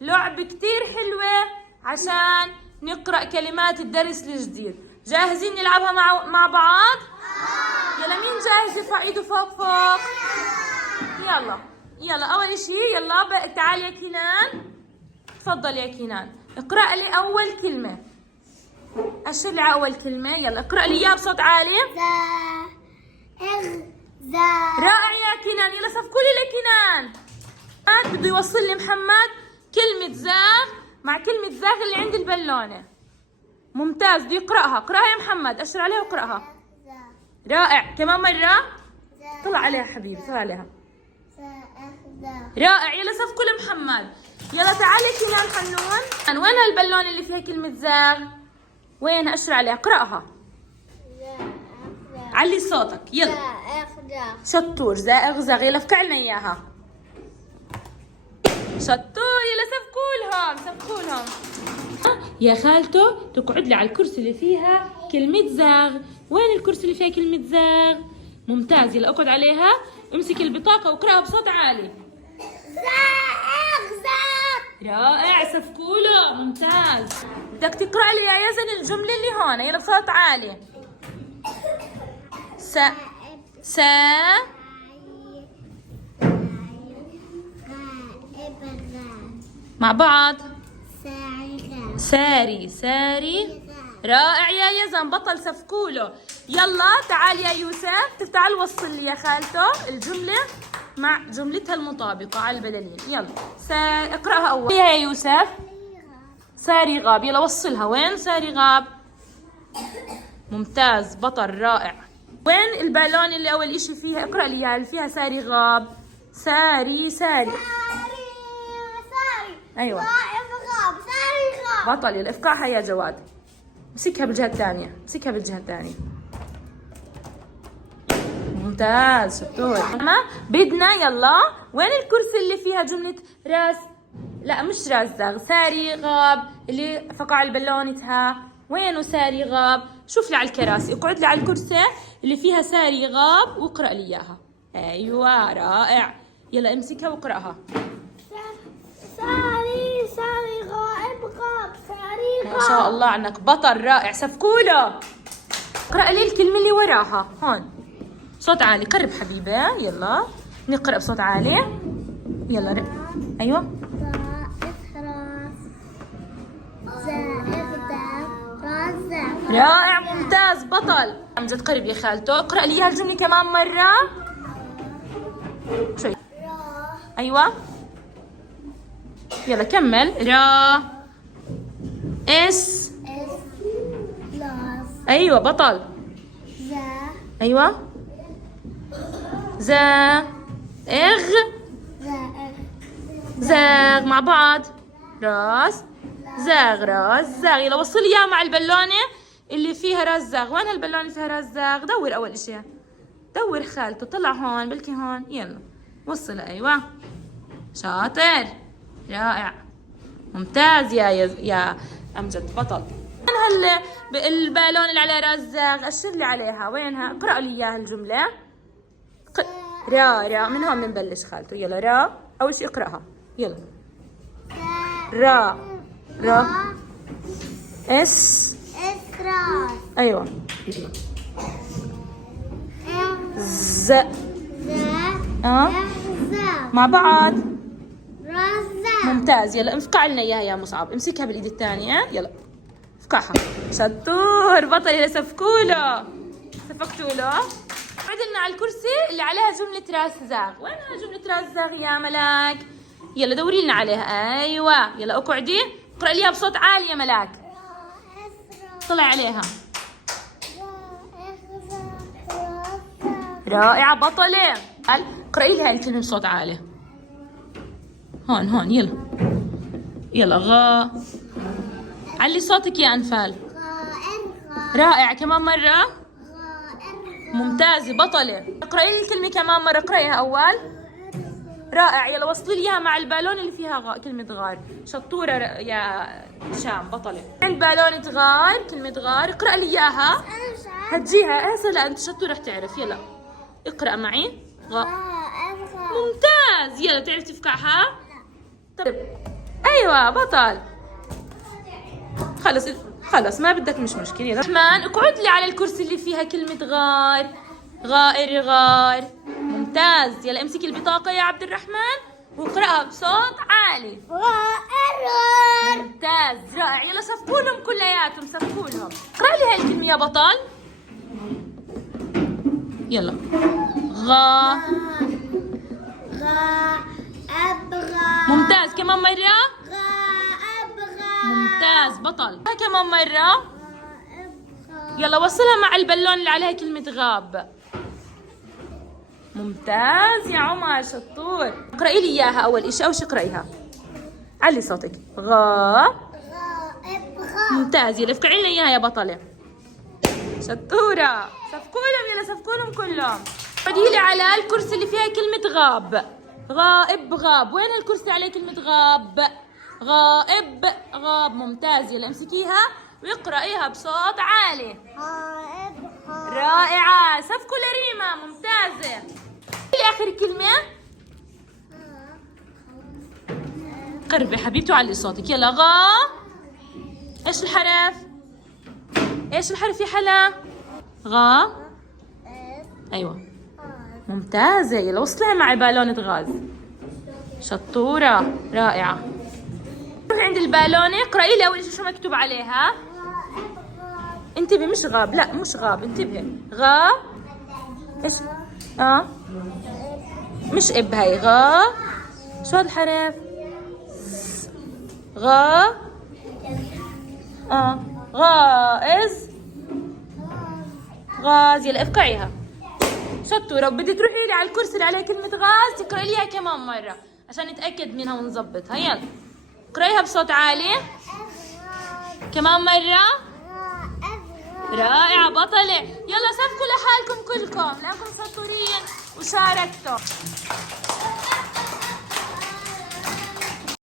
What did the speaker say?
لعبة كتير حلوة عشان نقرأ كلمات الدرس الجديد. جاهزين نلعبها مع بعض؟ يلا مين جاهز يرفع ايده فوق فوق؟ يلا أول إشي يلا تعال يا كنان، تفضل يا كنان اقرأ لي أول كلمة. أشر لي على أول كلمة، يلا اقرأ لي إياها بصوت عالي. رائع يا كنان، يلا صفقوا لي لكنان. بده يوصل لي محمد كلمة زاغ مع كلمة زاغ اللي عند البالونة. ممتاز، بده يقرأها. اقرأها يا محمد، أشر عليها واقرأها. رائع، كمان مرة. طلع عليها حبيبي، طلع عليها. رائع، يلا صفقوا لمحمد. يلا تعالي كنان حنون. وين هالبالونة اللي فيها كلمة زاغ؟ وين؟ أشر عليها، اقرأها. علي صوتك، يلا. شطور، زائغ زاغ، يلا افكع لنا اياها. شطور، يلا صفقوا لهم. يا خالته تقعد لي على الكرسي اللي فيها كلمة زاغ. وين الكرسي اللي فيها كلمة زاغ؟ ممتاز، يلا اقعد عليها، امسك البطاقة واقرأها بصوت عالي. زاغ. رائع، صفقوا له. ممتاز، بدك تقرأ لي يا يزن الجملة اللي هون، يلا بصوت عالي. مع بعض. ساري. رائع يا يزن، بطل، صفقوا له. يلا تعال يا يوسف، تعال وصل لي يا خالته الجملة مع جملتها المطابقة على البدلين. يلا اقرأها أول يا يوسف. ساري غاب، يلا وصلها. وين ساري غاب؟ ممتاز، بطل، رائع. وين البالون اللي أول إشي فيها؟ اقرأ لي إياها اللي فيها ساري غاب. ساري. أيوة، بطل، يلا افقعها يا جواد. امسكها بالجهة الثانية، ممتاز، شطور. بدنا يلا، وين الكرسي اللي فيها جملة راس؟ لا مش راس زاغ، ساري غاب اللي فقع البالونتها. وينه ساري غاب؟ شوف لي على الكراسي، اقعد لي على الكرسي اللي فيها ساري غاب واقرأ لي اياها. ايوه، رائع، يلا امسكها واقرأها. ساري غاب. ما شاء الله عنك، بطل، رائع، صفقوا له. اقرأ لي الكلمة اللي وراها هون صوت عالي. قرب حبيبي، يلا نقرأ بصوت عالي. يلا ايوه. رائع، ممتاز، بطل. امجد قرب يا خالته، اقرأ لي اياها الجملة كمان مرة. شوي. ايوه، يلا كمل. اس. ايوه، بطل. ايوه. زاغ مع بعض. راس زاغ. يلا وصل اياها مع البالونة اللي فيها راس زاغ. وين البالونة اللي فيها راس زاغ؟ دور اول اشي، دور خالته، طلع هون، بلكي هون. يلا وصلها. ايوه، شاطر، رائع، ممتاز يا امجد، بطل. وين البالون اللي على راس زاغ؟ اشر لي عليها. وينها؟ اقرأ لي اياها الجملة. را من هون بنبلش خالته. يلا را اول شيء اقرأها. يلا را اس. ايوه. ز. مع بعض. ممتاز، يلا افقع لنا اياها يا مصعب، امسكها بالايد الثانية. يلا افقعها. شطور، بطل، يلا صفقوا له. اقعد لنا على الكرسي اللي عليها جملة راس زاغ. وينها جملة راس زاغ يا ملاك؟ يلا دوري لنا عليها. ايوه، يلا اقعدي، اقرأ ليها بصوت عالي يا ملاك. طلع عليها. رائعة، بطلة. اقرأي لها الكلمة بصوت عالي. هون. يلا غا. علي صوتك يا أنفال. رائع، كمان مرة. ممتازة، بطلة. اقرأي لي الكلمة كمان مرة، اقرأيها أول. رائع، يلا وصلي لي اياها مع البالون اللي فيها كلمة غار. شطورة يا شام، بطلة. عند بالونة غار، كلمة غار، اقرأ لي اياها. هتجيها هسه. لا انت شطورة، رح تعرف. يلا اقرأ معي. ممتاز، يلا تعرف تفكعها؟ طيب ايوه بطل. خلص خلص ما بدك مش مشكلة. يلا رحمن اقعد لي على الكرسي اللي فيها كلمة غار. غائر غار. ممتاز. يلا امسك البطاقة يا عبد الرحمن واقرأها بصوت عالي. غائر. ممتاز رائع. يلا صفقوا لهم كلياتهم صفقوا لهم. اقرأ لي هاي الكلمة يا بطل. يلا. غا. أبغى. ممتاز كمان مرة. أبغى. ممتاز بطل. هاي كمان مرة. يلا وصلها مع البالون اللي عليها كلمة غاب. ممتاز يا عمر شطور. اقرأي لي إياها أول إشي. أول شي اقرأيها. علي صوتك. غا. ممتاز. يلا افكعي لنا إياها يا بطلة. شطورة. صفقوا لهم يلا صفقوا لهم كلهم. اقعدي لي على الكرسي اللي فيها كلمة غاب. غائب غاب. وين الكرسي عليه كلمة غاب؟ غائب غاب. ممتاز. يلا امسكيها واقرأيها بصوت عالي. رائعة. صفقوا لريما. ممتازة. لي آخر كلمة. قربي حبيبتي وعلي صوتك. يلا غا. ايش الحرف؟ ايش الحرف يا حلا؟ غا. ايوه ممتازة. يلا وصلي مع بالونة غاز. شطورة رائعة. روحي عند البالونة اقرأي لي أول شيء شو مكتوب عليها. انتبهي مش غاب. لا مش غاب. انتبهي. غا. ايش؟ مش اب. هاي غا. شو هذا الحرف؟ غا. غائز. غاز. يلا افقعيها. شطورة. بدي تروحي لي على الكرسي اللي عليه كلمة غاز تقرأي ليها كمان مرة عشان نتأكد منها ونظبطها. يلا اقرأيها بصوت عالي كمان مرة. رائعة بطلة. يلا صفقوا لحالكم كلكم لأنكم شطورين وشاركتوا.